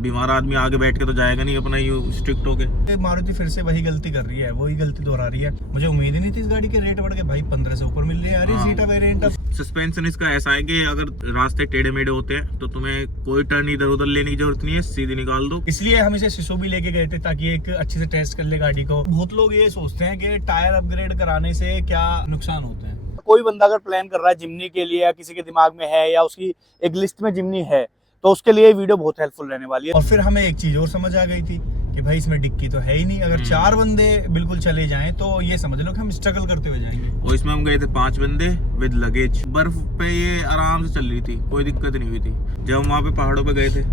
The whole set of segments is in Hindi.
बीमार आदमी आगे बैठ के तो जाएगा नहीं अपना यूं स्ट्रिक्ट होके। मारुति फिर से वही गलती कर रही है, वही गलती दोहरा रही है। मुझे उम्मीद ही नहीं थी इस गाड़ी के रेट बढ़ के भाई 15 से ऊपर मिल रही है यार। हाँ। जीटा वेरिएंट सस्पेंशन इसका ऐसा है कि अगर रास्ते टेढ़े मेढ़े होते हैं तो तुम्हें कोई टर्न इधर उधर लेने की जरूरत नहीं है, सीधी निकाल दो। इसलिए हम इसे शिशु भी लेके गए थे ताकि एक अच्छे से टेस्ट कर ले गाड़ी को। बहुत लोग ये सोचते हैं कि टायर अपग्रेड कराने से क्या नुकसान होते हैं। कोई बंदा अगर प्लान कर रहा है जिमनी के लिए या किसी के दिमाग में है या उसकी एक लिस्ट में जिमनी है तो उसके लिए वीडियो बहुत हेल्पफुल रहने वाली है। और फिर हमें एक चीज और समझ आ गई थी कि भाई इसमें डिक्की तो है ही नहीं। अगर 4 बंदे बिल्कुल चले जाएं तो ये समझ लो कि हम स्ट्रगल करते हुए जाएंगे। और इसमें हम गए थे 5 बंदे विद लगेज। बर्फ पे ये आराम से चल रही थी, कोई दिक्कत नहीं हुई थी। जब हम वहाँ पे पहाड़ों पे गए थे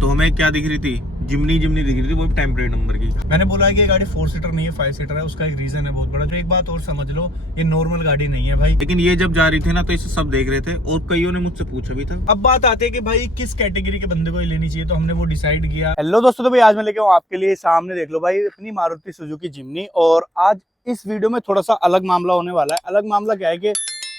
तो हमें क्या दिख रही थी, जिमनी दिख रही थी, वो भी टेम्परेट नंबर की। मैंने बोला है कि ये गाड़ी 4 सीटर नहीं है 5 सीटर है, उसका एक रीजन है बहुत बड़ा। जो एक बात और समझ लो, ये नॉर्मल गाड़ी नहीं है भाई। लेकिन ये जब जा रही थी ना तो इसे सब देख रहे थे और कईयों ने मुझसे पूछा भी था। अब बात आती है कि भाई किस कैटेगरी के बंदे को ये लेनी चाहिए, तो हमने वो डिसाइड किया। हेलो दोस्तों, तो भाई आज मैं लेके हूँ आपके लिए, सामने देख लो भाई अपनी मारुति सुजुकी जिमनी। और आज इस वीडियो में थोड़ा सा अलग मामला होने वाला है। अलग मामला क्या है कि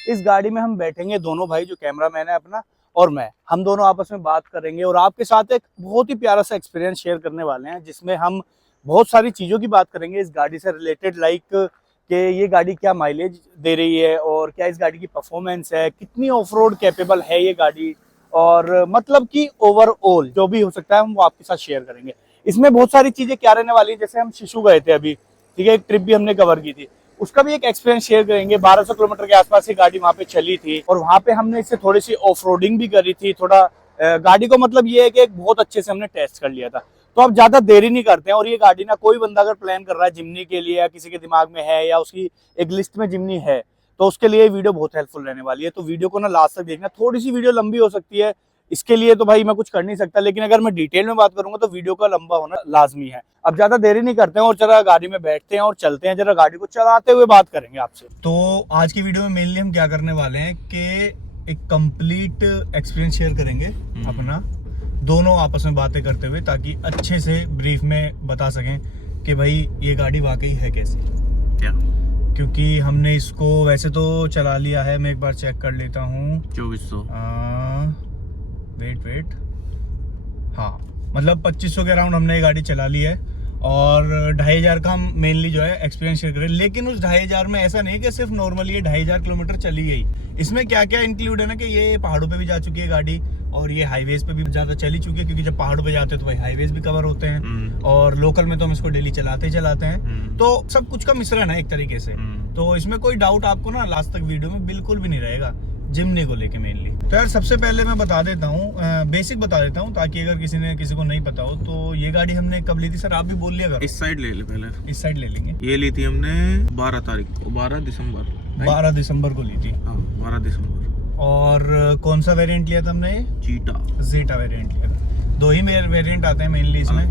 इस गाड़ी में हम बैठेंगे दोनों भाई, जो कैमरामैन है अपना और मैं, हम दोनों आपस में बात करेंगे और आपके साथ एक बहुत ही प्यारा सा एक्सपीरियंस शेयर करने वाले हैं, जिसमें हम बहुत सारी चीज़ों की बात करेंगे इस गाड़ी से रिलेटेड। लाइक कि ये गाड़ी क्या माइलेज दे रही है और क्या इस गाड़ी की परफॉर्मेंस है, कितनी ऑफ रोड कैपेबल है ये गाड़ी, और मतलब कि ओवरऑल जो भी हो सकता है हम वो आपके साथ शेयर करेंगे। इसमें बहुत सारी चीज़ें क्या रहने वाली है, जैसे हम शिशु गए थे अभी, ठीक है, एक ट्रिप भी हमने कवर की थी, उसका भी एक एक्सपीरियंस शेयर करेंगे। 1200 किलोमीटर के आसपास ये गाड़ी वहाँ पे चली थी और वहाँ पे हमने इससे थोड़ी सी ऑफ रोडिंग भी करी थी। थोड़ा गाड़ी को मतलब ये है कि एक बहुत अच्छे से हमने टेस्ट कर लिया था। तो अब ज्यादा देरी नहीं करते हैं। और ये गाड़ी ना, कोई बंदा अगर प्लान कर रहा है जिमनी के लिए या किसी के दिमाग में है या उसकी एक लिस्ट में जिमनी है तो उसके लिए वीडियो बहुत हेल्पफुल रहने वाली है। तो वीडियो को ना लास्ट तक देखना। थोड़ी सी वीडियो लंबी हो सकती है, इसके लिए तो भाई मैं कुछ कर नहीं सकता, लेकिन अगर मैं डिटेल में बात करूंगा तो वीडियो का लंबा होना लाजमी है। अब ज्यादा देरी नहीं करते हैं और जरा गाड़ी में बैठते हैं और चलते हैं, जरा गाड़ी को चलाते हुए बात करेंगे आपसे। तो आज की वीडियो में मेनली हम क्या करने वाले हैं कि एक कंप्लीट एक्सपीरियंस शेयर करेंगे अपना, दोनों आपस में बातें करते हुए, ताकि अच्छे से ब्रीफ में बता सकें कि भाई ये गाड़ी वाकई है कैसी। क्या? क्योंकि हमने इसको वैसे तो चला लिया है, मैं एक बार चेक कर लेता हूँ। 2400 वेट हाँ, मतलब 2500 के अराउंड हमने ये गाड़ी चला ली है और 2500 का हम मेनली जो है एक्सपीरियंस शेयर करें। लेकिन उस 2500 में ऐसा नहीं कि सिर्फ नॉर्मली ये 2500 किलोमीटर चली गई। इसमें क्या क्या इंक्लूड है ना कि ये पहाड़ों पे भी जा चुकी है गाड़ी और ये हाईवेज पे भी ज्यादा चली चुकी है, क्योंकि जब पहाड़ों पे जाते हैं तो भाई हाईवेज भी कवर होते हैं और लोकल में तो हम इसको डेली चलाते हैं। तो सब कुछ का मिश्रण है एक तरीके से। तो इसमें कोई डाउट आपको ना लास्ट तक वीडियो में बिल्कुल भी नहीं रहेगा जिमनी को लेके मेनली। तो यार सबसे पहले मैं बता देता हूँ, बेसिक बता देता हूँ, ताकि अगर किसी को नहीं पता हो। तो ये गाड़ी हमने कब ली थी सर, आप भी बोल लिया करो। इस साइड ले ले पहले, इस साइड ले लेंगे। ये ली थी हमने 12 तारीख को, 12 दिसंबर को ली थी। हाँ 12 दिसंबर। और कौन सा वेरिएंट लिया था हमने? जीटा वेरिएंट लिया था। 2 ही वेरिएंट आते हैं मेनली इसमें,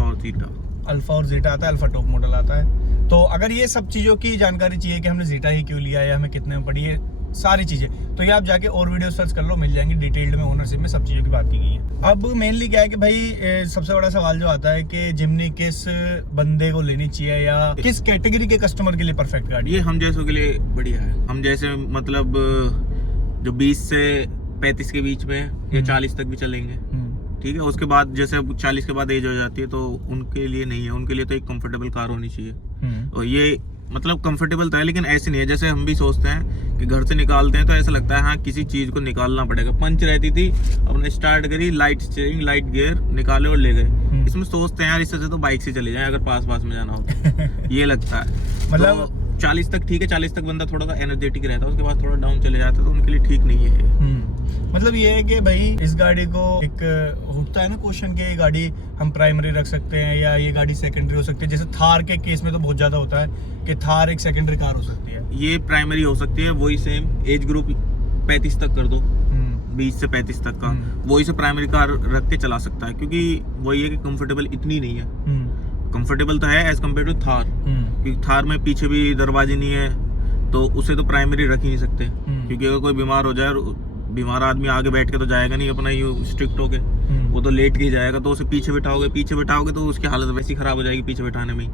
अल्फा और जीटा आता है। अल्फा टॉप मॉडल आता है। तो अगर ये सब चीज़ों की जानकारी चाहिए कि हमने जीटा ही क्यों लिया या हमें कितने में पड़ी, ये सारी चीज़ें, तो ये आप जाके और वीडियो सर्च कर लो, मिल जाएंगी डिटेल्ड में। ओनरशिप में सब चीज़ों की बात की गई है। अब मेनली क्या है कि भाई सबसे बड़ा सवाल जो आता है कि जिमनी किस बंदे को लेनी चाहिए या किस कैटेगरी के कस्टमर के लिए परफेक्ट गाड़ी। ये हम जैसों के लिए बढ़िया है। हम जैसे मतलब जो 20 से 35 के बीच में या 40 तक भी चलेंगे, ठीक है। उसके बाद जैसे अब 40 के बाद एज हो जाती है तो उनके लिए नहीं है। उनके लिए तो एक कंफर्टेबल कार होनी चाहिए। और ये मतलब कंफर्टेबल तो है, लेकिन ऐसे नहीं है जैसे हम भी सोचते हैं कि घर से निकालते हैं तो ऐसा लगता है हाँ किसी चीज को निकालना पड़ेगा। पंच रहती थी, हमने स्टार्ट करी, लाइट स्टीयरिंग, लाइट गियर निकाले और ले गए। इसमें सोचते हैं यार इससे तो बाइक से चले जाए अगर पास में जाना हो तो। ये लगता है मतलब तो 40 तक ठीक है, 40 तक बंदा थोड़ा सा एनर्जेटिक रहता है, उसके बाद थोड़ा डाउन चले जाता है तो उनके लिए ठीक नहीं है। मतलब ये है कि भाई इस गाड़ी को एक होता है ना क्वेश्चन के, ये गाड़ी हम प्राइमरी रख सकते हैं या ये गाड़ी सेकेंडरी हो सकती है। जैसे थार के केस में तो बहुत ज्यादा होता है कि थार एक सेकेंडरी कार हो सकती है, ये प्राइमरी हो सकती है। वही सेम एज ग्रुप 35 तक कर दो, 20 से 35 तक का, वही से प्राइमरी कार रख के चला सकता है। क्योंकि वही है कि कंफर्टेबल इतनी नहीं है। कंफर्टेबल तो है एज कम्पेयर टू थार, क्योंकि थार में पीछे भी दरवाजे नहीं है तो उसे तो प्राइमरी रख ही नहीं सकते। क्योंकि अगर कोई बीमार हो जाए, बीमार आदमी आगे बैठ के तो जाएगा नहीं अपना यूं स्ट्रिक्ट होके, वो तो लेट के ही जाएगा। तो उसे पीछे बिठाओगे तो उसकी हालत वैसी खराब हो जाएगी पीछे बिठाने में।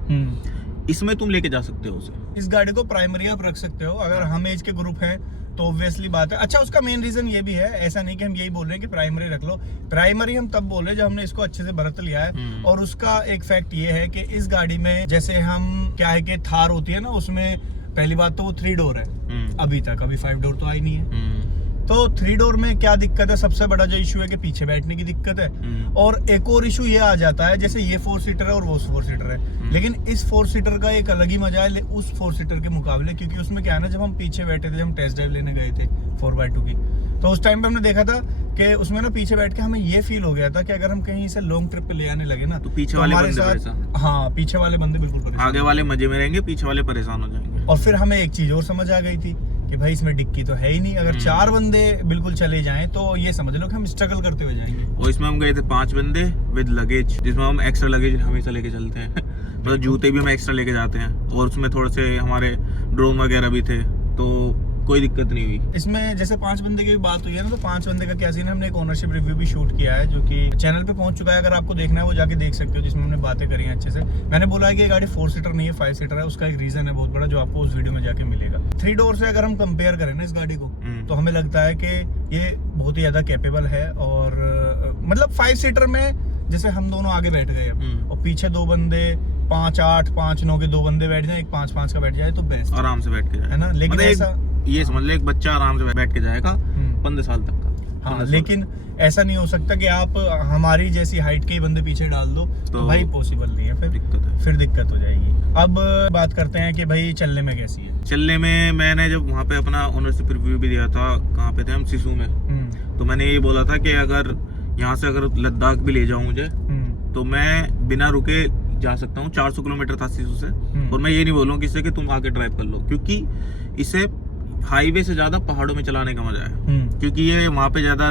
इसमें तुम लेके जा सकते हो उसे। इस गाड़ी को प्राइमरी आप रख सकते हो, अगर हम एज के ग्रुप हैं तो ऑब्वियसली बात है। अच्छा, उसका मेन रीजन ये भी है, ऐसा नहीं कि हम यही बोल रहे हैं कि प्राइमरी रख लो। प्राइमरी हम तब बोल रहे हैं जब हमने इसको अच्छे से बरत लिया है। और उसका एक फैक्ट ये है कि इस गाड़ी में जैसे हम क्या है कि थार होती है ना, उसमें पहली बात तो वो 3 डोर है अभी तक, अभी 5 डोर तो आई नहीं है। तो 3 डोर में क्या दिक्कत है, सबसे बड़ा जो इशू है कि पीछे बैठने की दिक्कत है। और एक और इशू ये आ जाता है, जैसे ये 4 सीटर है और वो 4 सीटर है, लेकिन इस 4 सीटर का एक अलग ही मजा है उस 4 सीटर के मुकाबले, क्योंकि उसमें क्या है ना, जब हम पीछे बैठे थे, जब हम टेस्ट ड्राइव लेने गए थे 4x2 की, तो उस टाइम पे हमने देखा था कि उसमें ना पीछे बैठ के हमें ये फील हो गया था कि अगर हम कहीं से लॉन्ग ट्रिप पे ले आने लगे ना, तो पीछे वाले हमारे बंदे साथ, परेशान। हाँ, पीछे वाले बंदे बिल्कुल परेशान, आगे वाले मजे में रहेंगे, पीछे वाले परेशान हो जाएंगे। और फिर हमें एक चीज और समझ आ गई थी कि भाई इसमें डिक्की तो है ही नहीं, अगर 4 बंदे बिल्कुल चले जाएं तो ये समझ लो कि हम स्ट्रगल करते हुए जाएंगे। और इसमें हम गए थे 5 बंदे विद लगेज, जिसमें हम एक्स्ट्रा लगेज हमेशा लेके चलते हैं। मतलब जूते भी हम एक्स्ट्रा लेके जाते हैं, और उसमें थोड़े से हमारे ड्रोन वगैरह भी थे, तो कोई दिक्कत नहीं हुई। इसमें जैसे 5 बंदे की भी बात हुई है ना, तो 5 बंदे का क्या सीन है, हमने एक ओनरशिप रिव्यू भी शूट किया है जो कि चैनल पे पहुंच चुका है, अगर आपको देखना है वो जाके देख सकते हो, जिसमें हमने बातें करी हैं अच्छे से। मैंने बोला है कि ये गाड़ी 4 सीटर नहीं है, 5 सीटर है, उसका एक रीजन है बहुत बड़ा जो आपको उस वीडियो में जाके मिलेगा। 3 डोर से अगर हम कंपेयर करें ना इस गाड़ी को, तो हमें लगता है कि ये बहुत ही ज्यादा कैपेबल है। और मतलब 5 सीटर में जैसे हम दोनों आगे बैठ गए और पीछे 2 बंदे 5-8, 5-9 के 2 बंदे बैठ जाए, एक 5-5 का बैठ जाए तो बेस्ट, आराम से बैठ के जाए, है ना। लेकिन ऐसा ये समझ ले, एक बच्चा आराम से बैठ के जाएगा 15 साल तक का। हाँ, लेकिन ऐसा नहीं हो सकता कि आप हमारी जैसी हाइट के ही बंदे पीछे डाल दो, तो भाई पॉसिबल नहीं है, फिर दिक्कत हो जाएगी। अब बात करते हैं कि भाई चलने में कैसी है। चलने में मैंने जब वहाँ पे अपना ओनरशिप रिव्यू भी दिया था, कहाँ पे थे हम, सिसु में, तो मैंने ये बोला था कि अगर यहाँ से अगर लद्दाख भी ले जाऊँ मुझे, तो मैं बिना रुके जा सकता हूँ। 400 किलोमीटर था सिसु से, और मैं ये नहीं बोलूँ किसी कि तुम आके ड्राइव कर लो, क्योंकि इसे हाईवे से ज्यादा पहाड़ों में चलाने का मजा है। क्योंकि ये वहाँ पे ज्यादा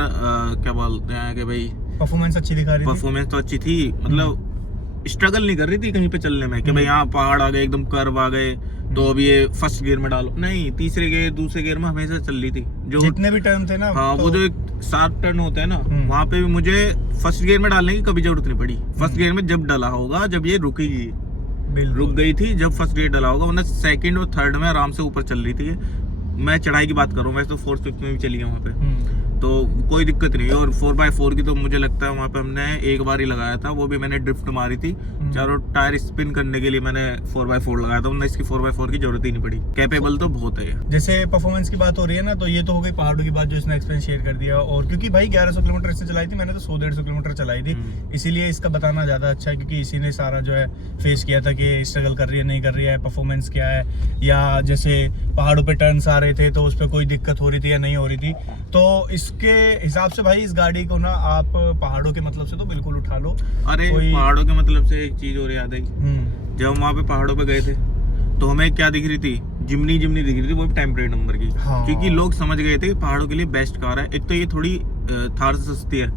क्या बोलते हैं कि भाई परफॉर्मेंस अच्छी दिखा रही थी, परफॉर्मेंस तो अच्छी थी, मतलब स्ट्रगल नहीं कर रही थी कहीं पे चलने में कि भाई यहाँ पहाड़ आ गए, एकदम कर्व आ गए, तो अब ये फर्स्ट गियर में डालो, नहीं, तीसरे गियर दूसरे गियर में हमेशा चल रही थी। जो जितने भी टर्न थे ना, हाँ, वो जो एक 7 टर्न होते हैं ना, वहाँ पे भी मुझे फर्स्ट गियर में डालने की कभी जरूरत नहीं पड़ी। फर्स्ट गियर में जब डाला होगा, जब ये रुकेगी, रुक गई थी जब फर्स्ट गियर डाला होगा, वरना सेकंड और थर्ड में आराम से ऊपर चल रही थी। मैं चढ़ाई की बात करूँ, वैसे तो 4th 5th में भी चली है वहाँ पे, तो कोई दिक्कत नहीं है। और 4x4 की तो मुझे लगता है वहाँ पे हमने एक बार ही लगाया था, वो भी मैंने ड्रिफ्ट मारी थी, चारों टायर स्पिन करने के लिए मैंने 4x4 लगाया था, वरना इसकी 4x4 की जरूरत ही नहीं पड़ी। कैपेबल तो बहुत है। जैसे परफॉर्मेंस की बात हो रही है ना, तो ये तो हो गई पहाड़ों की बात जो इसने एक्सपीरियंस शेयर कर दिया। और क्योंकि भाई 1100 किलोमीटर इससे चलाई थी, मैंने तो 100-150 किलोमीटर चलाई थी, इसीलिए इसका बताना ज्यादा अच्छा है, क्योंकि इसी ने सारा जो है फेस किया था कि स्ट्रगल कर रही है नहीं कर रही है, परफॉर्मेंस क्या है, या जैसे पहाड़ों पे टर्न्स आ रहे थे तो उस पर कोई दिक्कत हो रही थी या नहीं हो रही थी। तो इसके हिसाब से भाई इस गाड़ी को ना आप पहाड़ों के मतलब से तो बिल्कुल उठा लो। अरे पहाड़ों के मतलब से एक चीज और याद आई, जब हम वहाँ पे पहाड़ों पे गए थे तो हमें क्या दिख रही थी, जिमनी दिख रही थी, वो भी टेम्परेट नंबर की। हाँ। क्योंकि लोग समझ गए थे कि पहाड़ों के लिए बेस्ट कार है। एक तो ये थोड़ी थार से सस्ती है,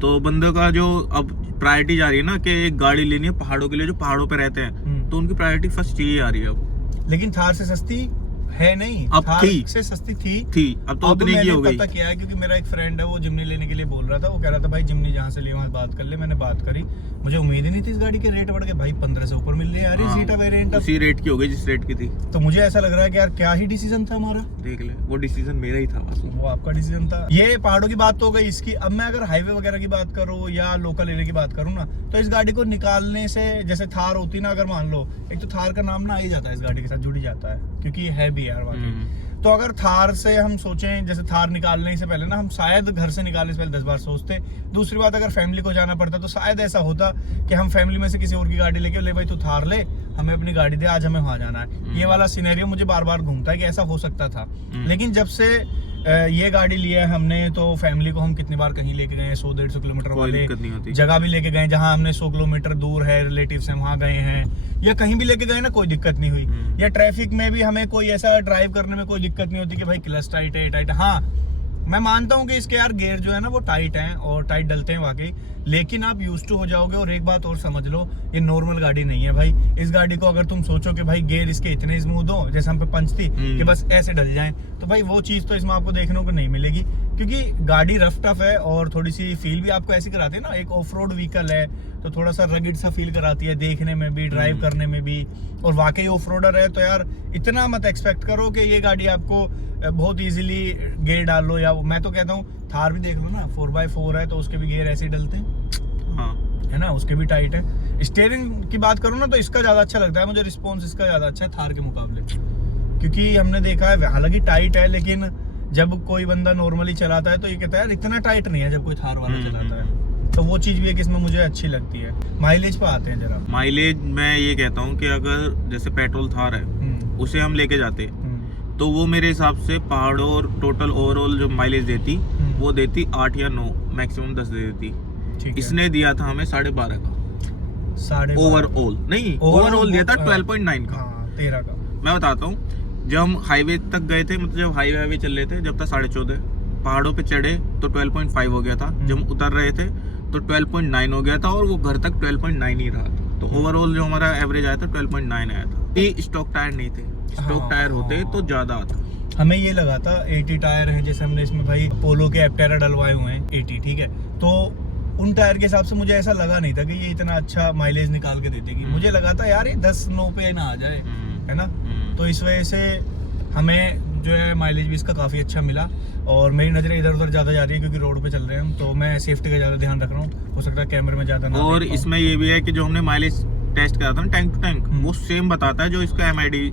तो बंदे का जो अब प्रायोरिटी जा रही है ना कि एक गाड़ी लेनी है पहाड़ों के लिए, जो पहाड़ों पे रहते हैं, तो उनकी प्रायोरिटी फर्स्ट यही आ रही है अब। लेकिन थार से सस्ती है नहीं, अब थार थी से सस्ती थी, अब तो उतनी की हो गई। पता क्या है, क्योंकि मेरा एक फ्रेंड है वो जिमनी लेने के लिए बोल रहा था, वो कह रहा था भाई जिमनी जहाँ से ले वहाँ बात कर ले। मैंने बात करी, मुझे उम्मीद ही नहीं थी इस गाड़ी के रेट बढ़ के भाई 15 से ऊपर मिल रहे हैं यार, ये सीटा वेरिएंट उसी रेट की हो गई जिस रेट की थी। तो मुझे ऐसा लग रहा है कि यार क्या ही डिसीजन था हमारा। देख ले, वो डिसीजन मेरा ही था, वो आपका डिसीजन था। ये पहाड़ों की बात तो हो गई इसकी। अब मैं अगर हाईवे वगैरह की बात करूँ या लोकल एरिया की बात करूँ ना, तो इस गाड़ी को निकालने से, जैसे थार होती ना, अगर मान लो, एक तो थार का नाम ना आ ही जाता है इस गाड़ी के साथ, जुड़ ही जाता है, क्योंकि ये है भी यार वाकई। तो अगर थार से हम सोचें, जैसे थार निकालने से पहले ना हम शायद घर से निकालने से पहले 10 बार सोचते। दूसरी बात, अगर फैमिली को जाना पड़ता तो शायद ऐसा होता कि हम फैमिली में से किसी और की गाड़ी लेके, ले भाई तू थार ले, हमें अपनी गाड़ी दे, आज हमें वहां जाना है। ये वाला सिनेरियो मुझे बार बार घूमता है कि ऐसा हो सकता था। लेकिन जब से ये गाड़ी लिया है हमने, तो फैमिली को हम कितनी बार कहीं लेके गए हैं, 100-150 किलोमीटर वाले जगह भी लेके गए, जहां हमने 100 किलोमीटर दूर है रिलेटिव से, वहां गए हैं, या कहीं भी लेके गए ना, कोई दिक्कत नहीं हुई। या ट्रैफिक में भी हमें कोई ऐसा ड्राइव करने में कोई दिक्कत नहीं होती कि भाई क्लच टाइट है। हाँ, मैं मानता हूँ कि इसके यार गियर जो है ना वो टाइट हैं और टाइट डलते हैं वाकई, लेकिन आप यूज्ड टू हो जाओगे। और एक बात और समझ लो, ये नॉर्मल गाड़ी नहीं है भाई। इस गाड़ी को अगर तुम सोचो कि भाई गियर इसके इतने स्मूथ हो, जैसे हम पे पंच थी कि बस ऐसे डल जाएं, तो भाई वो चीज तो इसमें आपको देखने को नहीं मिलेगी, क्योंकि गाड़ी रफ टफ है और थोड़ी सी फील भी आपको ऐसी कराती है ना, एक ऑफ रोड व्हीकल है तो थोड़ा सा रगिड सा फील कराती है देखने में भी, ड्राइव करने में भी। और वाकई ऑफ रोडर है तो यार इतना मत एक्सपेक्ट करो कि ये गाड़ी आपको बहुत इजीली गियर डाल लो, या मैं तो कहता हूँ थार भी देख लो ना, 4x4 है तो उसके भी गियर ऐसे ही डलते हैं। हाँ है ना, उसके भी टाइट है। स्टीयरिंग की बात करूँ ना तो इसका ज़्यादा अच्छा लगता है मुझे, रिस्पॉन्स इसका ज़्यादा अच्छा है थार के मुकाबले, क्योंकि हमने देखा है हालांकि टाइट है लेकिन जब कोई बंदा नॉर्मली चलाता है तो ये कहता है यार इतना टाइट नहीं है जब कोई थार वाला चलाता है। तो वो चीज़ भी है कि इसमें मुझे अच्छी लगती है। माइलेज पे आते हैं जरा। माइलेज मैं ये कहता हूँ कि अगर जैसे पेट्रोल थार है उसे हम लेके जाते तो वो मेरे हिसाब से पहाड़ों और टोटल ओवरऑल जो माइलेज देती वो देती 8 या 9 मैक्सिमम 10 दे देती। इसने दिया था हमें 12.5 का, 12.5 ओवरऑल नहीं, ओवरऑल दिया था 12.9 का, 13 का। मैं बताता हूँ, जब हम हाईवे तक गए थे, मतलब जब हाईवे चल रहे थे, जब था 14.5, पहाड़ों पे चढ़े तो 12.5 हो गया था, जब उतर रहे थे तो 12.9 हो गया था, और वो घर तक 12.9 ही रहा था। तो ओवरऑल जो हमारा एवरेज आया था 12.9 आया था। ये स्टॉक टायर नहीं थे, स्टॉक टायर होते तो ज्यादा आता। हमें ये लगा था 80 टायर है, जैसे हमने इसमें भाई पोलो के एप्टेरा डलवाए हुए हैं 80, ठीक है, तो उन टायर के हिसाब से मुझे ऐसा लगा नहीं था कि ये इतना अच्छा माइलेज निकाल के दे देगी। मुझे लगा था यार ये 10-9 पे ना आ जाए, है ना। तो इस वजह से हमें जो है माइलेज भी इसका काफ़ी अच्छा मिला। और मेरी नज़रें इधर उधर ज़्यादा जा रही है क्योंकि रोड पे चल रहे हैं हम, तो मैं सेफ्टी का ज़्यादा ध्यान रख रहा हूँ, हो सकता है कैमरे में ज़्यादा ना। और इसमें ये भी है कि जो हमने माइलेज टेस्ट करा था ना टैंक टू टैंक, वो सेम बताता है जो इसका MID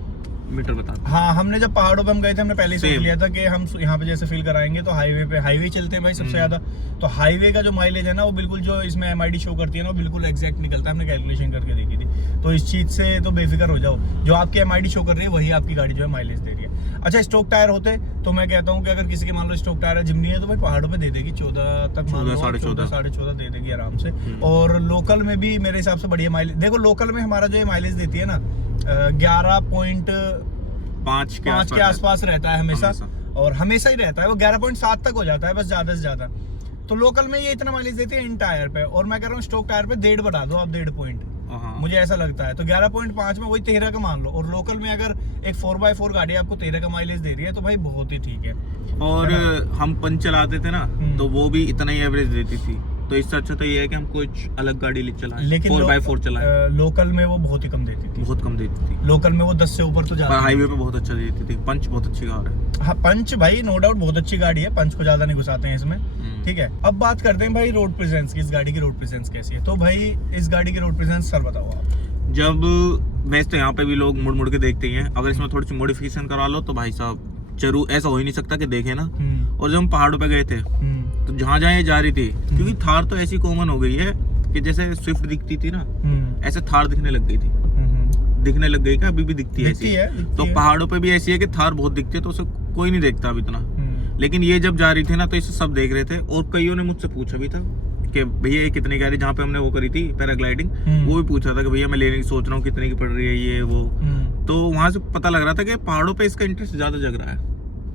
मीटर बताता है। हाँ, हमने जब पहाड़ों पे हम गए थे हमने पहले ही सोच लिया था कि हम यहाँ पे जैसे फील कराएंगे तो हाईवे चलते हैं भाई सबसे ज्यादा, तो हाईवे का जो माइलेज है ना वो बिल्कुल जो इसमें MID शो करती है ना वो बिल्कुल एग्जैक्ट निकलता है। हमने कैलकुलेशन करके देखी थी, तो इस चीज से तो बेफिक्र हो जाओ, जो आपकी MID शो कर रही है वही आपकी गाड़ी जो है माइलेज दे रही है। अच्छा, स्टॉक टायर होते तो मैं कहता हूँ कि अगर किसी के मान लो स्टॉक टायर है, जिम्नी है, तो भाई पहाड़ों पे दे देगी 14 तक, 14.5 दे देगी आराम से। और लोकल में भी मेरे हिसाब से बढ़िया माइलेज, देखो लोकल में हमारा जो माइलेज देती है ना 11.5 के आसपास रहता है हमेशा, और हमेशा ही रहता है वो 11.7 तक हो जाता है बस ज्यादा से ज्यादा। तो लोकल में ये इतना माइलेज देते हैं इन टायर पे, और मैं कह रहा हूँ स्टॉक टायर पे 1.5 बढ़ा दो आप, 1.5 पॉइंट, मुझे ऐसा लगता है। तो 11.5 में वही 13 का मान लो, और लोकल में अगर एक 4x4 गाड़ी आपको 13 का माइलेज दे रही है तो भाई बहुत ही ठीक है। और हम पंच चलाते थे ना तो वो भी इतना ही एवरेज देती थी, तो इससे अच्छा तो ये है कि हम कुछ अलग गाड़ी ले चलाएं, लेकिन 4x4 चलाएं। लोकल में वो बहुत ही कम देती थी, बहुत कम देती थी लोकल में वो 10 से ऊपर तो जाती, हाईवे पे बहुत अच्छा देती थी। पंच बहुत अच्छी कार है। हाँ, पंच भाई नो डाउट बहुत अच्छी गाड़ी है, पंच को ज्यादा नहीं घुसाते हैं इसमें, ठीक है। अब बात करते हैं भाई रोड प्रेजेंस की, इस गाड़ी की रोड प्रेजेंस कैसी है। तो भाई इस गाड़ी की रोड प्रेजेंस सर बताओ आप। जब वैसे तो यहाँ पे भी लोग मुड़ मुड़ के देखते ही हैं, अगर इसमें थोड़ी सी मॉडिफिकेशन करा लो तो भाई साहब जरूर, ऐसा हो ही नहीं सकता कि देखे ना। और जब हम पहाड़ों पे गए थे तो जहाँ जहाँ ये जा रही थी, क्योंकि थार तो ऐसी कॉमन हो गई है कि जैसे स्विफ्ट दिखती थी ना, ऐसे थार दिखने लग गई थी, दिखने लग गई, क्या अभी भी दिखती है ऐसी। तो पहाड़ों पे भी ऐसी है कि थार बहुत दिखती है, तो उसे कोई नहीं देखता अब इतना। लेकिन ये जब जा रही थी ना तो इसे सब देख रहे थे, और कईयों ने मुझसे पूछा भी था कि भैया ये कितने की आ रही, जहाँ पे हमने वो करी थी पैराग्लाइडिंग, वो भी पूछा था कि भैया मैं लेने की सोच रहा हूँ, कितने की पड़ रही है ये वो। तो वहां से पता लग रहा था कि पहाड़ों पे इसका इंटरेस्ट ज्यादा जग रहा है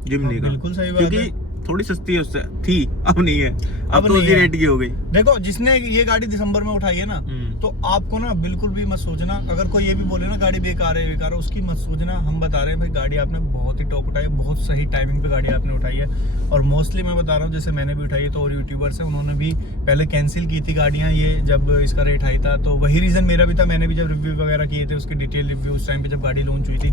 जिम्नी का, बिल्कुल सही बात है। क्योंकि थोड़ी सस्ती है उससे थी, अब नहीं है, अब तो उसी रेट की हो गई। देखो जिसने ये गाड़ी दिसंबर में उठाई है ना, तो आपको ना बिल्कुल भी मत सोचना, अगर कोई ये भी बोले ना गाड़ी बेकार है उसकी मत सोचना। हम बता रहे हैं भाई गाड़ी आपने बहुत ही टॉप उठाई है, बहुत सही टाइमिंग पे गाड़ी आपने उठाई है। और मोस्टली मैं बता रहा हूँ जैसे मैंने भी उठाई है, तो और यूट्यूबर्स हैं उन्होंने भी पहले कैंसिल की थी गाड़ियाँ ये जब इसका रेट हाई था, तो वही रीजन मेरा भी था। मैंने भी जब रिव्यू वगैरह किए थे उसकी डिटेल रिव्यू उस टाइम पे जब गाड़ी लॉन्च हुई थी,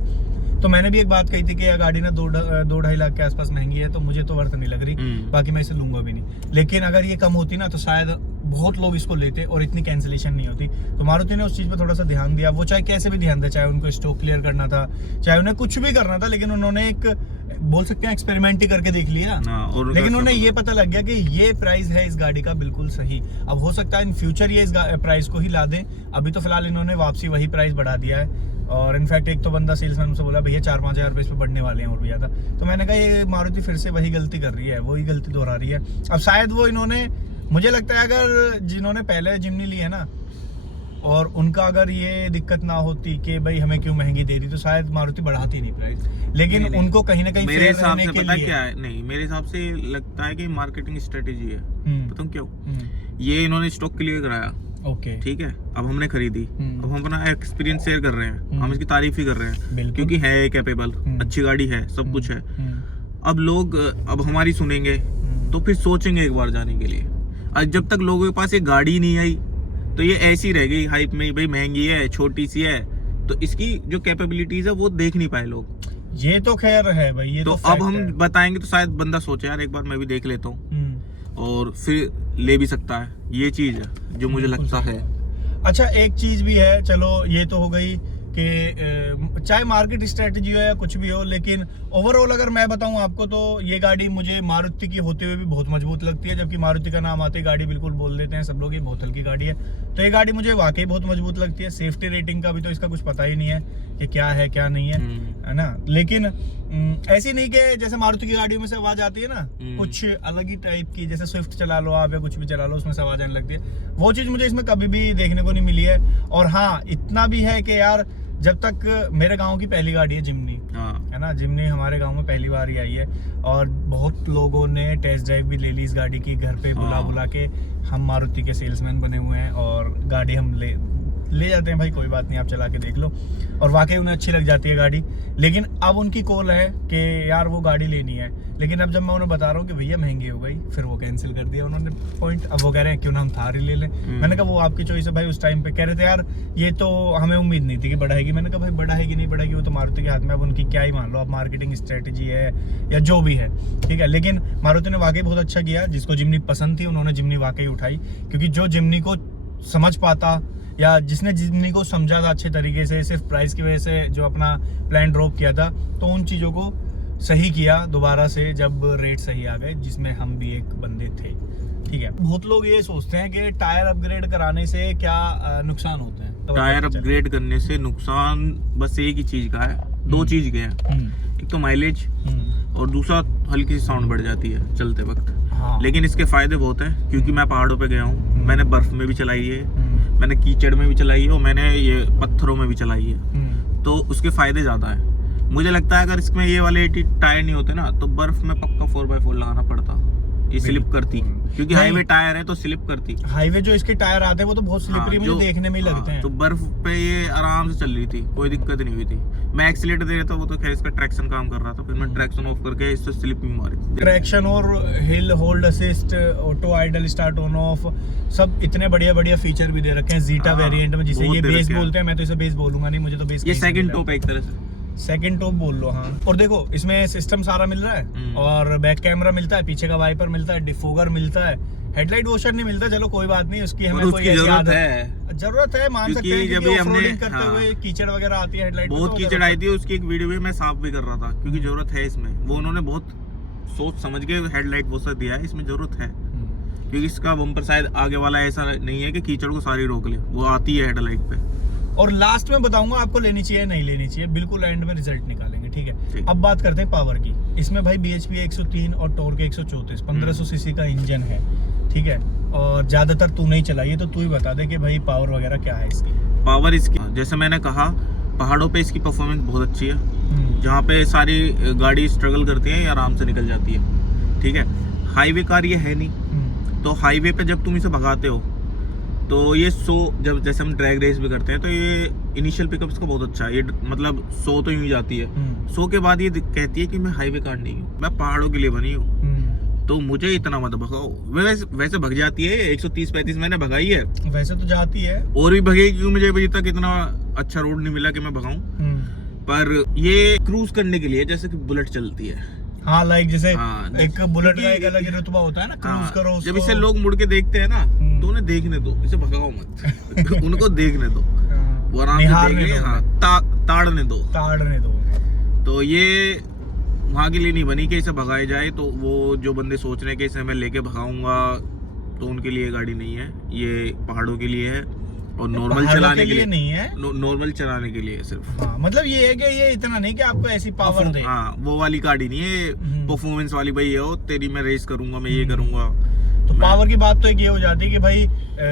तो मैंने भी एक बात कही थी कि यह गाड़ी ना 2-2.5 लाख के आसपास महंगी है, तो मुझे तो वर्थ नहीं लग रही, बाकी मैं इसे लूंगा भी नहीं। लेकिन अगर ये कम होती ना तो शायद बहुत लोग इसको लेते और इतनी कैंसिलेशन नहीं होती। तो मारुति ने उस चीज़ पर थोड़ा सा ध्यान दिया, वो चाहे कैसे भी ध्यान दे, चाहे उनको स्टॉक क्लियर करना था, चाहे उन्हें कुछ भी करना था, लेकिन उन्होंने एक बोल सकते हैं एक्सपेरिमेंट ही करके देख लिया। लेकिन उन्हें ये पता लग गया कि ये प्राइस है इस गाड़ी का बिल्कुल सही। अब हो सकता है इन फ्यूचर ये इस प्राइस को ही ला दें, अभी तो फिलहाल इन्होंने वापसी वही प्राइस बढ़ा दिया है। और इनफैक्ट एक तो बंदा सेल्समैन से बोला भैया 4-5 हज़ार रुपये इस पे बढ़ने वाले हैं और भी ज़्यादा। तो मैंने कहा ये मारुति फिर से वही गलती कर रही है, वही गलती दोहरा रही है। अब शायद वो इन्होंने, मुझे लगता है अगर जिन्होंने पहले जिम्नी ली है ना और उनका अगर ये दिक्कत ना होती कि भाई हमें क्यों महंगी दे रही, तो शायद मारुति बढ़ाती नहीं प्राइस। लेकिन नहीं, उनको कहीं ना कहीं मेरे हिसाब से पता क्या है, नहीं मेरे हिसाब से लगता है कि मार्केटिंग स्ट्रेटेजी है। पता क्यों? ये इन्होंने स्टॉक क्लियर कराया, ओके ठीक है, अब हमने खरीदी, अब हम अपना एक्सपीरियंस शेयर कर रहे हैं, हम इसकी तारीफ ही कर रहे हैं क्योंकि है कैपेबल, अच्छी गाड़ी है, सब कुछ है। अब लोग अब हमारी सुनेंगे तो फिर सोचेंगे एक बार जाने के लिए। और जब तक लोगों के पास एक गाड़ी नहीं आई तो ये ऐसी रह गई हाइप में, भाई महंगी है, छोटी सी है, तो इसकी जो कैपेबिलिटीज है वो देख नहीं पाए लोग। ये तो खैर है भाई, ये तो तो अब हम है। बताएंगे तो शायद बंदा सोचे यार एक बार मैं भी देख लेता हूँ, और फिर ले भी सकता है। ये चीज है जो मुझे लगता है। अच्छा एक चीज भी है, चलो ये तो हो गई कि चाहे मार्केट स्ट्रेटजी हो या कुछ भी हो, लेकिन ओवरऑल अगर मैं बताऊं आपको तो ये गाड़ी मुझे मारुति की होते हुए भी बहुत मजबूत लगती है। जबकि मारुति का नाम आते ही गाड़ी बिल्कुल बोल देते हैं सब लोग ये बहुत हल्की गाड़ी है, तो ये गाड़ी मुझे वाकई बहुत मजबूत लगती है। सेफ्टी रेटिंग का भी तो इसका कुछ पता ही नहीं है कि क्या है क्या नहीं है ना। लेकिन ऐसी नहीं कि जैसे मारुति की गाड़ियों में से आवाज आती है ना, कुछ अलग ही टाइप की, जैसे स्विफ्ट चला लो आप या कुछ भी चला लो उसमें से आवाज आने लगती है, वो चीज मुझे इसमें कभी भी देखने को नहीं मिली है। और हाँ इतना भी है कि यार जब तक मेरे गांव की पहली गाड़ी है जिम्नी, है ना, जिम्नी हमारे गांव में पहली बार ही आई है, और बहुत लोगों ने टेस्ट ड्राइव भी ले ली इस गाड़ी की, घर पे बुला बुला के। हम मारुति के सेल्समैन बने हुए हैं और गाड़ी हम ले जाते हैं, भाई कोई बात नहीं आप चला के देख लो, और वाकई उन्हें अच्छी लग जाती है गाड़ी। लेकिन अब उनकी कॉल है कि यार वो गाड़ी लेनी है, लेकिन अब जब मैं उन्हें बता रहा हूँ कि भैया महंगी हो गई, फिर वो कैंसिल कर दिया उन्होंने पॉइंट। अब वो कह रहे हैं क्यों ना हम थार ही ले लें। मैंने कहा वो आपकी चॉइस है भाई। उस टाइम पे कह रहे थे यार ये तो हमें उम्मीद नहीं थी कि बढ़ाएगी। मैंने कहा भाई बढ़ाएगी नहीं बढ़ाएगी वो तो मारुति के हाथ में, अब उनकी क्या ही मान लो, अब मार्केटिंग स्ट्रेटेजी है या जो भी है, ठीक है। लेकिन मारुति ने वाकई बहुत अच्छा किया, जिसको जिम्नी पसंद थी उन्होंने जिम्नी वाकई उठाई, क्योंकि जो जिम्नी को समझ पाता या जिसने जिम्नी को समझा था अच्छे तरीके से, सिर्फ प्राइस की वजह से जो अपना प्लान ड्रॉप किया था, तो उन चीज़ों को सही किया दोबारा से जब रेट सही आ गए, जिसमें हम भी एक बंदे थे, ठीक है। बहुत लोग ये सोचते हैं कि टायर अपग्रेड कराने से क्या नुकसान होते हैं। तो टायर अपग्रेड करने से नुकसान बस एक ही चीज का है, दो चीज के हैं। एक तो माइलेज और दूसरा हल्की सी साउंड बढ़ जाती है चलते वक्त। हाँ। लेकिन इसके फायदे बहुत हैं, क्योंकि मैं पहाड़ों पे गया हूँ, मैंने बर्फ में भी चलाई है, मैंने कीचड़ में भी चलाई है, और मैंने ये पत्थरों में भी चलाई है, तो उसके फायदे ज्यादा है। मुझे लगता है अगर इसमें ये वाले टायर नहीं होते ना तो बर्फ में पक्का 4x4 लगाना पड़ता, ये स्लिप करती, क्योंकि हाईवे टायर है तो स्लिप करती। हाईवे जो इसके टायर आते हैं वो तो बहुत स्लिपरी मुझे देखने में ही लगते हैं। तो बर्फ पे ये आराम से चल रही थी, कोई दिक्कत नहीं हुई थी। मैं एक्सीलेटर दे रहा था, वो तो खैर इसका ट्रैक्शन काम कर रहा था, फिर मैं ट्रैक्शन ऑफ करके इससे स्लिप में मारी थी। ट्रैक्शन और hill hold assist, auto idol start on off, सब इतने बढ़िया बढ़िया फीचर भी दे रखे हैं जीटा वेरिएंट में, जिसे ये बेस बोलते हैं। मैं तो इसे बेस बोलूंगा नहीं, मुझे तो बेस, ये सेकंड टॉप है एक तरह से, सेकंड टॉप बोल लो। हाँ, और देखो इसमें सिस्टम सारा मिल रहा है, और बैक कैमरा मिलता है, पीछे का वाइपर मिलता है, डिफोगर मिलता है, हेडलाइट वॉशर नहीं मिलता, चलो कोई बात नहीं, उसकी हमें कोई जरूरत है मान सकते हैं, जब ऑफरोडिंग करते हुए कीचड़ वगैरह आती है हेडलाइट, बहुत कीचड़ आई थी, उसकी एक वीडियो भी मैं साफ भी कर रहा था, क्योंकि जरूरत है इसमें। वो उन्होंने बहुत सोच समझ के हेडलाइट वॉशर दिया है, इसमें जरूरत है, क्योंकि इसका बम्पर शायद आगे वाला ऐसा नहीं है कि कीचड़ को सारी रोक ले, वो आती है हेडलाइट पे। और लास्ट में बताऊंगा आपको लेनी चाहिए नहीं लेनी चाहिए, बिल्कुल एंड में रिजल्ट निकालेंगे, ठीक है। अब बात करते हैं पावर की। इसमें भाई BHP 103 और टॉर्क 134, 1500 सीसी का इंजन है, ठीक है। और ज्यादातर तू नहीं चलाई है तो तू ही बता दे कि भाई पावर वगैरह क्या है इसकी। पावर इसकी जैसे मैंने कहा, पहाड़ों पे इसकी परफॉर्मेंस बहुत अच्छी है, जहाँ पे सारी गाड़ी स्ट्रगल करती है, ये आराम से निकल जाती है, ठीक है। हाईवे कार ये है नहीं, तो हाईवे पे जब तुम इसे भगाते हो तो ये 100, जब जैसे हम ड्रैग रेस भी करते हैं तो ये इनिशियल पिकअप इसका बहुत अच्छा है, ये मतलब 100 तो यूं ही जाती है। 100 के बाद ये कहती है कि मैं हाईवे कार नहीं हूँ, मैं पहाड़ों के लिए बनी हूँ, तो मुझे इतना मत भगाओ। वैसे भग जाती है, 130-135 मैंने भगाई है, वैसे तो जाती है, और भी भगेगी, क्योंकि मुझे अभी तक इतना अच्छा रोड नहीं मिला कि मैं भगाऊं। पर ये क्रूज करने के लिए जैसे कि बुलेट चलती है, हाँ लाइक जैसे एक बुलेट का एक अलग रुतबा होता है ना, क्रूज करो उसको। जब इसे लोग मुड़ के देखते हैं ना तो उन्हें देखने दो, इसे भगाओ मत उनको देखने दो, वो आराम से देख ले, हाँ ताड़ने दो। तो ये वहाँ के लिए नहीं बनी कि इसे भगाया जाए, तो वो जो बंदे सोच रहे हैं कि इसे मैं लेके भगाऊंगा, तो उनके लिए गाड़ी नहीं है, ये पहाड़ों के लिए है, और नॉर्मल चलाने के लिए नहीं है, नॉर्मल चलाने के लिए सिर्फ। हाँ, मतलब ये है कि ये इतना नहीं कि आपको ऐसी पावर दे। हाँ, वो वाली गाड़ी नहीं है, परफॉर्मेंस वाली, भाई हो तेरी मैं रेस करूंगा, मैं ये करूंगा। तो पावर की बात तो एक ये हो जाती है कि भाई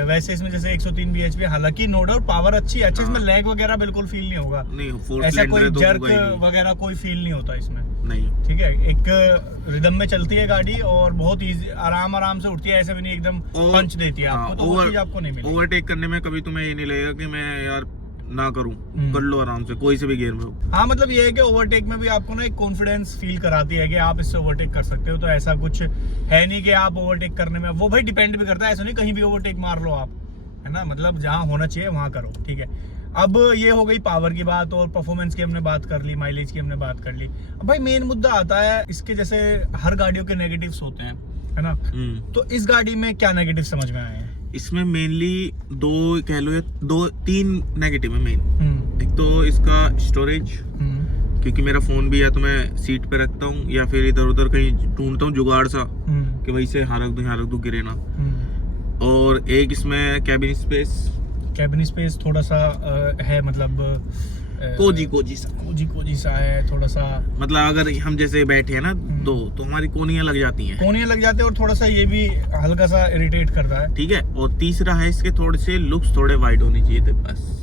वैसे इसमें जैसे 103 BHP, हालांकि नो डाउट पावर अच्छी है, अच्छा इसमें लैग वगैरह बिल्कुल फील नहीं होगा, नहीं ऐसा कोई जर्क वगैरह कोई फील नहीं होता इसमें, नहीं, ठीक है। एक रिदम में चलती है गाड़ी और बहुत इजी, आराम से उठती है, ऐसा भी नहीं एकदम पंच देती है आपको, तो वो चीज आपको नहीं मिलेगी। ओवरटेक करने में कभी तुम्हें ये नहीं लगेगा कि मैं यार ना करूं, कर लो आराम से कोई से भी गियर में हो। हाँ मतलब ये है कि ओवरटेक में भी आपको ना एक कॉन्फिडेंस फील कराती है कि आप इससे ओवरटेक कर सकते हो। तो ऐसा कुछ है नहीं कि आप ओवरटेक करने में, वो भाई डिपेंड भी करता है, ऐसा नहीं कहीं भी ओवरटेक मार लो आप, है ना, मतलब जहाँ होना चाहिए वहाँ करो, ठीक है। अब ये हो गई पावर की बात और परफॉर्मेंस की हमने बात कर ली, माइलेज की हमने बात कर ली। अब भाई मेन मुद्दा आता है इसके, जैसे हर गाड़ियों के नेगेटिव्स होते हैं, है ना, तो इस गाड़ी में क्या नेगेटिव समझ में आए हैं? इसमें मेनली दो कह लो या दो तीन नेगेटिव है मेन। एक तो इसका स्टोरेज, क्योंकि मेरा फोन भी है तो मैं सीट पे रखता हूँ या फिर इधर उधर कहीं ढूंढता हूँ जुगाड़ सा कि वहीं से यहाँ रख दूँ गिरे ना। और एक इसमें कैबिन स्पेस थोड़ा सा है, मतलब कोजी सा है थोड़ा सा, मतलब अगर हम जैसे बैठे हैं ना तो हमारी कोनियां लग जाती हैं और थोड़ा सा ये भी हल्का सा इरिटेट करता है, ठीक है। और तीसरा है इसके थोड़े से लुक्स थोड़े वाइड होने चाहिए थे बस,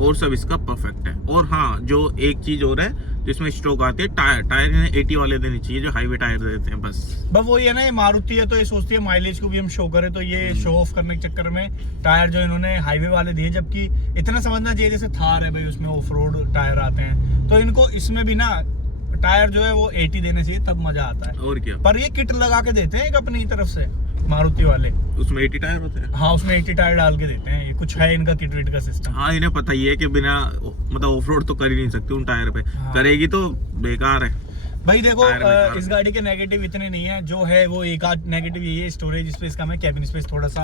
और सब इसका परफेक्ट है। और हाँ, जो एक चीज और है जो इसमें स्ट्रोक आती है, टायर 80 वाले देने चाहिए जो हाईवे टायर देते हैं बस वही है ना। ये मारुति है तो ये सोचती है माइलेज को भी हम शो करें, तो ये शो ऑफ करने के चक्कर में टायर जो इन्होंने हाईवे वाले दिए, जबकि इतना समझना चाहिए जैसे थार है भाई उसमें ऑफ रोड टायर आते हैं, तो इनको इसमें भी ना टायर जो है वो 80 देने चाहिए, तब मजा आता है। और क्या, पर ये किट लगा के देते हैं एक अपनी तरफ से मारुति वाले, उसमें 80 टायर होते हैं। हाँ उसमें 80 टायर डाल के देते हैं, ये कुछ है इनका किट विट का सिस्टम। हाँ इन्हें पता ही है कि बिना मतलब ऑफ रोड तो कर ही नहीं सकती उन टायर पे। हाँ। करेगी तो बेकार है भाई देखो इस गाड़ी के नेगेटिव इतने नहीं है, जो है वो एक आध नेगेटिव यही है, स्टोरेज स्पेस कम है, कैबिन स्पेस थोड़ा सा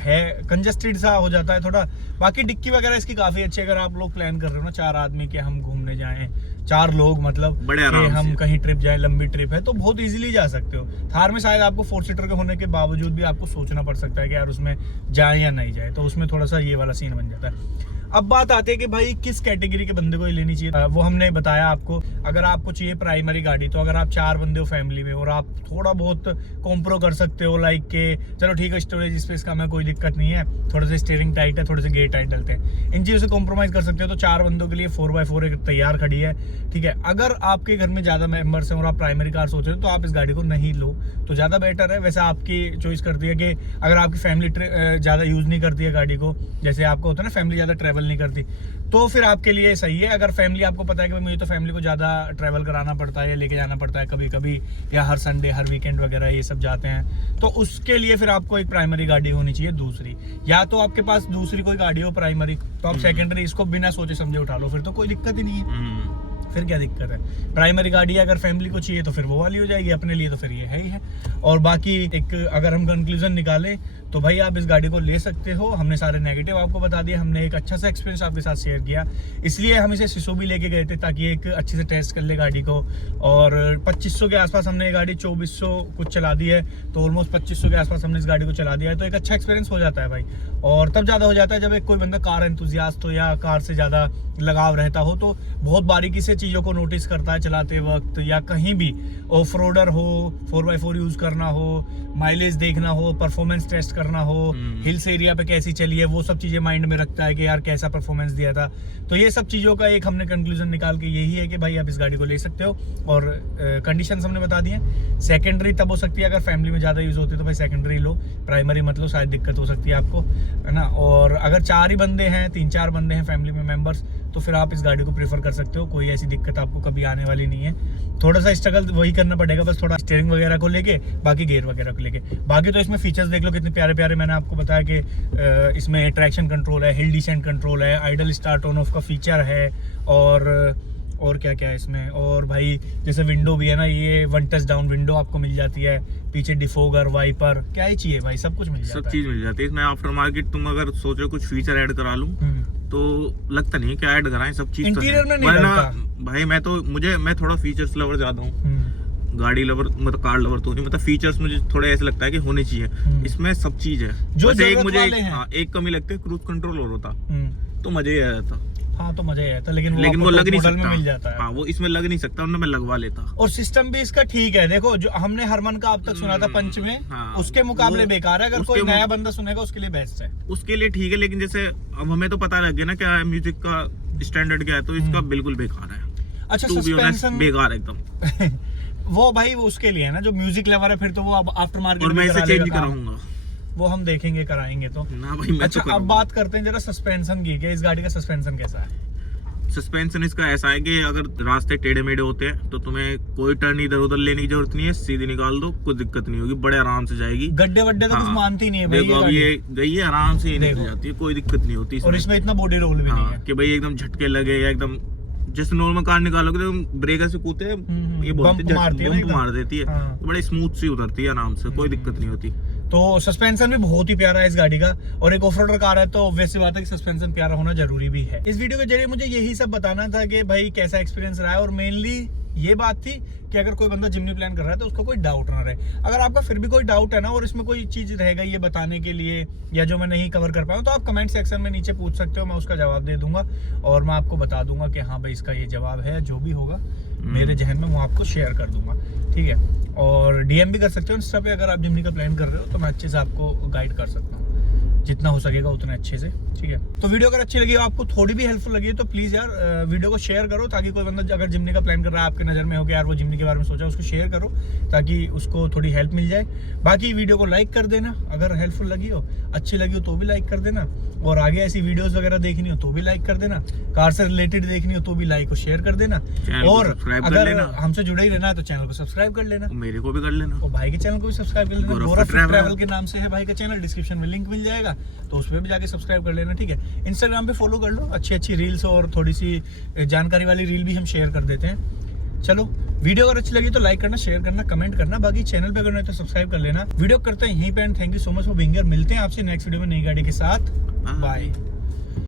है कंजस्टेड सा हो जाता है थोड़ा। बाकी डिक्की वगैरह इसकी काफी अच्छी है, अगर आप लोग प्लान कर रहे हो ना 4 आदमी के हम घूमने जाएं, 4 लोग मतलब बड़े आराम हम से कहीं ट्रिप जाएं, लंबी ट्रिप है तो बहुत इजीली जा सकते हो। थार में शायद आपको 4 सीटर के होने के बावजूद भी आपको सोचना पड़ सकता है कि यार उसमें जाए या नहीं जाए, तो उसमें थोड़ा सा ये वाला सीन बन जाता है। अब बात आती है कि भाई किस कैटेगरी के बंदे को ये लेनी चाहिए, वो हमने बताया आपको। अगर आपको चाहिए प्राइमरी गाड़ी, तो अगर आप 4 बंदे हो फैमिली में और आप थोड़ा बहुत कॉम्प्रो कर सकते हो, लाइक के चलो ठीक है स्टोरेज स्पेस कम है कोई दिक्कत नहीं है, थोड़ा सा स्टीयरिंग टाइट है, थोड़े से गेयर टाइट डलते हैं, इन चीज़ों से कॉम्प्रोमाइज कर सकते हो, तो 4 बंदों के लिए 4x4 एक तैयार खड़ी है, ठीक है। अगर आपके घर में ज़्यादा मेंबर्स हैं और आप प्राइमरी कार सोच रहे हो तो आप इस गाड़ी को नहीं लो तो ज़्यादा बेटर है। वैसे आपकी चॉइस करती है कि अगर आपकी फैमिली ज़्यादा यूज़ नहीं करती है गाड़ी को, जैसे आपको होता है ना फैमिली ज़्यादा ट्रैवल नहीं करती, तो फिर आपके लिए सही है। अगर फैमिली आपको पता है कि मुझे तो फैमिली को ज़्यादा ट्रैवल कराना पड़ता है या लेके जाना पड़ता है कभी कभी, या हर संडे हर वीकेंड वगैरह ये सब जाते हैं, तो उसके लिए फिर आपको एक प्राइमरी गाड़ी होनी चाहिए दूसरी, या तो आपके पास दूसरी कोई गाड़ी हो प्राइमरी, तो आप सेकेंडरी इसको बिना सोचे समझे उठा लो, फिर तो कोई दिक्कत ही नहीं है। फिर क्या दिक्कत है, प्राइमरी गाड़ी अगर फैमिली को चाहिए तो फिर वो वाली हो जाएगी, अपने लिए तो फिर ये है ही है। और बाकी एक अगर हम कंक्लूजन निकालें तो भाई आप इस गाड़ी को ले सकते हो। हमने सारे नेगेटिव आपको बता दिए, हमने एक अच्छा सा एक्सपीरियंस आपके साथ शेयर किया, इसलिए हम इसे सिसो भी लेके गए थे ताकि एक अच्छे से टेस्ट कर ले गाड़ी को। और 2500 के आसपास हमने ये गाड़ी 2400 कुछ चला दी है, तो ऑलमोस्ट 2500 के आसपास हमने इस गाड़ी को चला दिया है, तो एक अच्छा एक्सपीरियंस हो जाता है भाई। और तब ज़्यादा हो जाता है जब एक कोई बंदा कार एंथुसियास्ट हो या कार से ज़्यादा लगाव रहता हो, तो बहुत बारीकी से चीज़ों को नोटिस करता है चलाते वक्त, या कहीं भी ऑफ रोडर हो, 4x4 यूज़ करना हो, माइलेज देखना हो, परफॉर्मेंस टेस्ट करना हो, हिल्स एरिया पे कैसी चली है, वो सब चीज़ें माइंड में रखता है कि यार कैसा परफॉर्मेंस दिया था। तो ये सब चीज़ों का एक हमने कंक्लूजन निकाल के यही है कि भाई आप इस गाड़ी को ले सकते हो। और कंडीशंस हमने बता दी हैं। सेकेंडरी तब हो सकती है अगर फैमिली में ज़्यादा यूज़ होती है तो भाई सेकेंडरी लो, प्राइमरी मतलब शायद दिक्कत हो सकती है आपको, है ना। और अगर 4 ही बंदे हैं, 3-4 बंदे हैं फैमिली में मेंबर्स, तो फिर आप इस गाड़ी को प्रीफर कर सकते हो, कोई ऐसी दिक्कत आपको कभी आने वाली नहीं है। थोड़ा सा स्ट्रगल वही करना पड़ेगा बस, थोड़ा स्टीयरिंग वगैरह को लेके, बाकी गियर वगैरह को लेके। बाकी तो इसमें फीचर्स देख लो कितने प्यारे प्यारे, मैंने आपको बताया कि इसमें ट्रैक्शन कंट्रोल है, हिल डिसेंट कंट्रोल है, आइडल स्टार्ट ऑन ऑफ का फीचर है, और क्या क्या है इसमें। और भाई जैसे विंडो भी है ना, ये 1 टच डाउन विंडो आपको मिल जाती है, पीछे डिफोगर, वाइपर, क्या ही चाहिए भाई, सब कुछ मिल जाता है, सब चीज मिल जाती है इसमें। आफ्टर मार्केट तुम अगर सोचो कुछ फीचर ऐड करा लूं तो लगता नहीं है क्या ऐड कराएं, सब चीज इंटीरियर में नहीं लगता भाई। मैं थोड़ा फीचर्स लवर ज्यादा हूँ, गाड़ी लवर मतलब कार लवर तो नहीं, मतलब फीचर्स मुझे थोड़े ऐसे लगता है कि होने चाहिए। इसमें सब चीज है, जो एक मुझे एक कमी लगती है, क्रूज कंट्रोल और होता तो मजा ही आ जाता। हाँ तो मजा ही आता, लेकिन वो लग नहीं सकता, मिल जाता है। हाँ, वो इसमें लग नहीं सकता, मैं लगवा लेता। और सिस्टम भी इसका ठीक है, देखो जो हमने हरमन का अब तक सुना था पंच में, हाँ, उसके मुकाबले बेकार है। अगर कोई नया बंदा सुनेगा उसके लिए बेस्ट है, उसके लिए ठीक है। लेकिन जैसे अब हमें तो पता लग गया ना क्या है म्यूजिक का स्टैंडर्ड क्या है, तो इसका बिल्कुल बेकार है। अच्छा सस्पेंशन बेकार एकदम वो भाई वो उसके लिए है ना जो म्यूजिक लवर है, फिर तो वो अब आफ्टर मार्केट और मैं इसे चेंज कराऊंगा। वो हम देखेंगे, कराएंगे तो। ना भाई मैं अच्छा, तो अब बात करते हैं जरा सस्पेंशन की, कि इस गाड़ी का सस्पेंशन कैसा है? सस्पेंशन इसका ऐसा है कि अगर रास्ते टेढ़े मेढ़े होते हैं तो तुम्हें कोई टर्न इधर उधर लेने की जरूरत नहीं है, सीधी निकाल दो, कोई दिक्कत नहीं होगी, बड़े आराम से जाएगी। गड्ढे वड्ढे तो कुछ हाँ। मानती नहीं है भाई देखो अब गाड़ी। ये गई है आराम से, ये निकल देखो। जाती है, कोई दिक्कत नहीं होती और इसमें इतना बॉडी रोल भी नहीं हाँ, है। कि भाई एकदम झटके लगे या एकदम जैसे नॉर्मल कार निकालोगे तो ब्रेक से कूदते हैं, ये बोलते बम्प मारती है ना बम्प एकदम। मार देती है, हाँ। तो बड़ी स्मूथ सी उतरती है आराम से, कोई दिक्कत नहीं होती। तो सस्पेंशन भी बहुत ही प्यारा है इस गाड़ी का, और एक ऑफ रोडर कार है तो ऑब्वियस सी बात है कि सस्पेंशन प्यारा होना जरूरी भी है। इस वीडियो के जरिए मुझे यही सब बताना था कि भाई कैसा एक्सपीरियंस रहा है, और मेनली ये बात थी कि अगर कोई बंदा जिम्नी प्लान कर रहा है तो उसको कोई डाउट ना रहे। अगर आपका फिर भी कोई डाउट है ना, और इसमें कोई चीज रहेगा ये बताने के लिए या जो मैं नहीं कवर कर पाऊँ, तो आप कमेंट सेक्शन में नीचे पूछ सकते हो, मैं उसका जवाब दे दूंगा और मैं आपको बता दूंगा कि हाँ भाई इसका ये जवाब है। जो भी होगा मेरे जहन में वो आपको शेयर कर दूंगा, ठीक है। और डीएम भी कर सकते हो इंस्टा पे, अगर आप जिम्नी का प्लान कर रहे हो तो मैं अच्छे से आपको गाइड कर सकता हूँ, जितना हो सकेगा उतने अच्छे से, ठीक है। तो वीडियो अगर अच्छी लगी, आपको थोड़ी भी हेल्पफुल लगी तो प्लीज यार वीडियो को शेयर करो, ताकि कोई बंदा अगर जिम्नी का प्लान कर रहा है, आपके नजर में हो कि यार वो जिम्नी के बारे में सोचा, उसको शेयर करो ताकि उसको थोड़ी हेल्प मिल जाए। बाकी वीडियो को लाइक कर देना अगर हेल्पफुल लगी हो, अच्छी लगी हो तो भी लाइक कर देना, और आगे ऐसी वीडियोस वगैरह देखनी हो तो भी लाइक कर देना, कार से रिलेटेड देखनी हो तो भी लाइक और शेयर कर देना, और अगर हमसे जुड़े ही रहना है तो चैनल को सब्सक्राइब कर लेना, मेरे को भी कर लेना, और भाई के चैनल को भी सब्सक्राइब कर लेना। गौरव ट्रैवल के नाम से है भाई का चैनल, डिस्क्रिप्शन में लिंक मिल जाएगा, तो उसमें भी जाके सब्सक्राइब कर लेना, ठीक है। इंस्टाग्राम पे फॉलो कर लो, अच्छी अच्छी रील्स और थोड़ी सी जानकारी वाली रील भी हम शेयर कर देते हैं। चलो, वीडियो अगर अच्छी लगी तो लाइक करना, शेयर करना, कमेंट करना, बाकी चैनल पे अगर नहीं तो सब्सक्राइब कर लेना। वीडियो करते हैं यहीं पे, and thank you so much for being here. मिलते हैं आपसे नेक्स्ट वीडियो में नई गाड़ी के साथ। बाय।